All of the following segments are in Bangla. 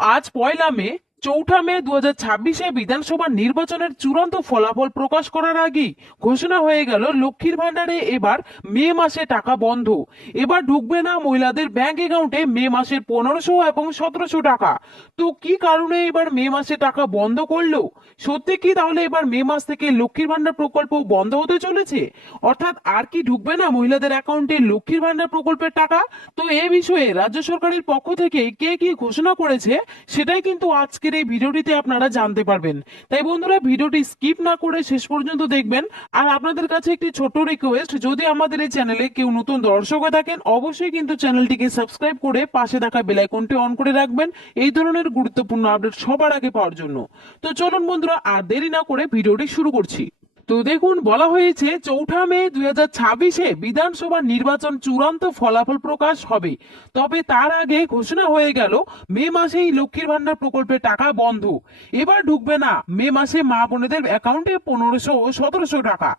আজ 1 মে 4 মে 2026-এ বিধানসভা নির্বাচনের চূড়ান্ত ফলাফল প্রকাশ করার আগেই ঘোষণা হয়ে গেল লক্ষ্মীর ভান্ডারে এবার মে মাসে টাকা বন্ধ। এবার ঢুকবে না মহিলাদের ব্যাংক অ্যাকাউন্টে মে মাসের 1500 এবং 1700 টাকা। তো কি কারণে এবার মে মাসে টাকা বন্ধ করলো? সত্যি কি তাহলে এবার মে মাস থেকে লক্ষ্মীর ভান্ডার প্রকল্প বন্ধ হতে চলেছে? অর্থাৎ আর কি ঢুকবে না মহিলাদের অ্যাকাউন্টে লক্ষ্মীর ভান্ডার প্রকল্পের টাকা? তো এই বিষয়ে রাজ্য সরকারের পক্ষ থেকে কে কি ঘোষণা করেছে সেটাই কিন্তু আজকের এই ভিডিওটিতে আপনারা জানতে পারবেন। তাই বন্ধুরা, ভিডিওটি স্কিপ না করে শেষ পর্যন্ত দেখবেন। আর আপনাদের কাছে একটি ছোট রিকোয়েস্ট, যদি আমাদের এই চ্যানেলে কেউ নতুন দর্শক হয়ে থাকেন অবশ্যই কিন্তু চ্যানেলটিকে সাবস্ক্রাইব করে পাশে থাকা বেল আইকনটি অন করে রাখবেন এই ধরনের গুরুত্বপূর্ণ আপডেট সবার আগে পাওয়ার জন্য। তো চলুন বন্ধুরা, আর দেরি না করে ভিডিওটি শুরু করছি। তো দেখুন, বলা হয়েছে 4 মে 2026-এ বিধানসভা নির্বাচন চূড়ান্ত ফলাফল প্রকাশ হবে। তবে তার আগে ঘোষণা হয়ে গেল মে মাসেই লক্ষ্মীর ভান্ডার প্রকল্পের টাকা বন্ধ। এবার ঢুকবে না মে মাসে মা বোনেদের অ্যাকাউন্টে 1500 ও 1700 টাকা।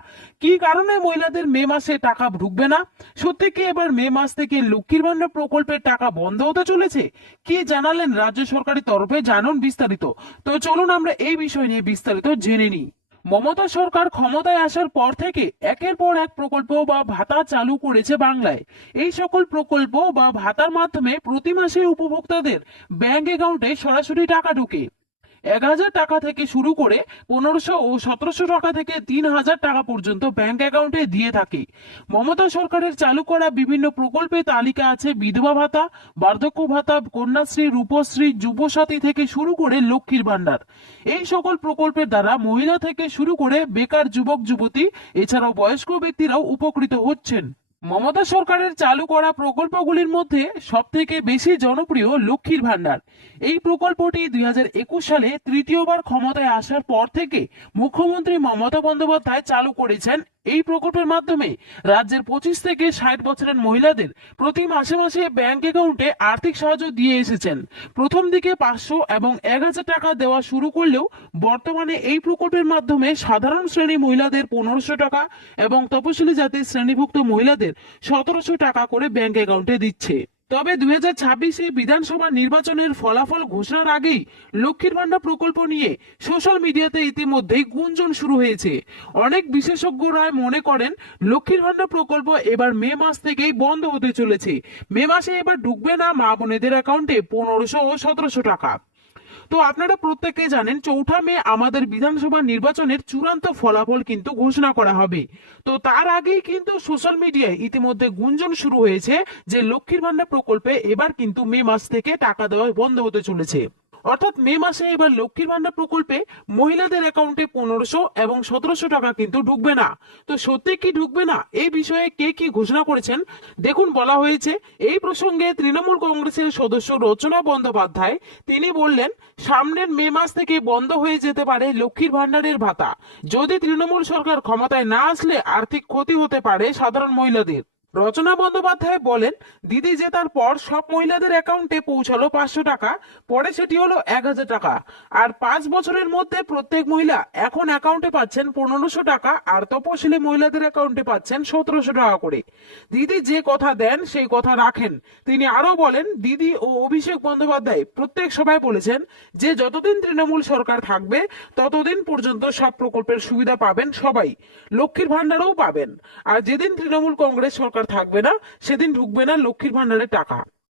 কি কারণে মহিলাদের মে মাসে টাকা ঢুকবে না? সত্যি কি এবার মে মাস থেকে লক্ষ্মীর ভান্ডার প্রকল্পের টাকা বন্ধ হতে চলেছে? কি জানালেন রাজ্য সরকারের তরফে, জানুন বিস্তারিত। তো চলুন আমরা এই বিষয় নিয়ে বিস্তারিত জেনে নিই। মমতা সরকার ক্ষমতায় আসার পর থেকে একের পর এক প্রকল্প বা ভাতা চালু করেছে বাংলায়। এই সকল প্রকল্প বা ভাতার মাধ্যমে প্রতি মাসে উপভোক্তাদের ব্যাংক অ্যাকাউন্টে সরাসরি টাকা ঢোকে। 1000 টাকা থেকে শুরু করে 1500 ও 1700 টাকা থেকে 3000 টাকা পর্যন্ত ব্যাংক অ্যাকাউন্টে দিয়ে থাকে। মমতা সরকারের চালু করা বিভিন্ন প্রকল্পের তালিকা আছে বিধবা ভাতা, বার্ধক্য ভাতা, কন্যাশ্রী, রূপশ্রী, যুবসাথী থেকে শুরু করে লক্ষ্মীর ভান্ডার। এই সকল প্রকল্পের দ্বারা মহিলা থেকে শুরু করে বেকার যুবক যুবতী এছাড়াও বয়স্ক ব্যক্তিরাও উপকৃত হচ্ছেন। মমতা সরকারের চালু করা প্রকল্পগুলির মধ্যে সবথেকে বেশি জনপ্রিয় লক্ষ্মীর ভান্ডার। এই প্রকল্পটি 2021 সালে তৃতীয়বার ক্ষমতায় আসার পর থেকে মুখ্যমন্ত্রী মমতা বন্দ্যোপাধ্যায় চালু করেছেন। এই প্রকল্পের মাধ্যমে রাজ্যের 25 থেকে 60 বছরের মহিলাদের প্রতি মাসে মাসে ব্যাংক অ্যাকাউন্টে আর্থিক সাহায্য দিয়ে এসেছেন। প্রথম দিকে 500 এবং 1000 টাকা দেওয়া শুরু করলেও বর্তমানে এই প্রকল্পের মাধ্যমে সাধারণ শ্রেণী মহিলাদের 1500 টাকা এবং তপশিলি জাতির শ্রেণীভুক্ত মহিলাদের 1700 টাকা করে ব্যাংক অ্যাকাউন্টে দিচ্ছে। তবে 2026-এ বিধানসভা নির্বাচনের ফলাফল ঘোষণার আগেই লক্ষ্মীর ভান্ডার প্রকল্প নিয়ে সোশ্যাল মিডিয়াতে ইতিমধ্যেই গুঞ্জন শুরু হয়েছে। অনেক বিশেষজ্ঞরা মনে করেন লক্ষ্মীর ভান্ডার প্রকল্প এবার মে মাস থেকেই বন্ধ হতে চলেছে। মে মাসে এবার ঢুকবে না মা বোনেদের অ্যাকাউন্টে 1500 ও 1700 টাকা। তো আপনারা প্রত্যেকে জানেন 4 মে আমাদের বিধানসভা নির্বাচনের চূড়ান্ত ফলাফল কিন্তু ঘোষণা করা হবে। তো তার আগেই কিন্তু সোশ্যাল মিডিয়ায় ইতিমধ্যে গুঞ্জন শুরু হয়েছে যে লক্ষ্মীর ভান্ডার প্রকল্পে এবার কিন্তু মে মাস থেকে টাকা দেওয়া বন্ধ হতে চলেছে। অর্থাৎ মে মাসে এবার লক্ষ্মীর ভান্ডার প্রকল্পে মহিলাদের অ্যাকাউন্টে 1500 এবং 1700 টাকা কিন্তু ঢুকবে না। তো সত্যি কি ঢুকবে না, এই বিষয়ে কে কি ঘোষণা করেছেন দেখুন। বলা হয়েছে এই প্রসঙ্গে তৃণমূল কংগ্রেসের সদস্য রচনা বন্দ্যোপাধ্যায় তিনি বললেন, সামনের মে মাস থেকে বন্ধ হয়ে যেতে পারে লক্ষ্মীর ভান্ডারের ভাতা। যদি তৃণমূল সরকার ক্ষমতায় না আসলে আর্থিক ক্ষতি হতে পারে সাধারণ মহিলাদের। রচনা বন্দ্যোপাধ্যায় বলেন, দিদি জেতার পর সব মহিলাদের অ্যাকাউন্টে পৌঁছালো 500 টাকা, পরে সেটি হলো 1000 টাকা। আর 5 বছরের মধ্যে প্রত্যেক মহিলা এখন অ্যাকাউন্টে পাচ্ছেন 1500 টাকা, আর তপশিলি মহিলাদের অ্যাকাউন্টে পাচ্ছেন 1700 টাকা করে। দিদি যে কথা দেন সেই কথা রাখেন। তিনি আরো বলেন, দিদি ও অভিষেক বন্দ্যোপাধ্যায় প্রত্যেক সভায় বলেছেন যে যতদিন তৃণমূল সরকার থাকবে ততদিন পর্যন্ত সব প্রকল্পের সুবিধা পাবেন সবাই, লক্ষ্মীর ভান্ডারও পাবেন। আর যেদিন তৃণমূল কংগ্রেস সরকার থাকবে না সেদিন ঢুকবে না লক্ষ্মীর ভান্ডারের টাকা।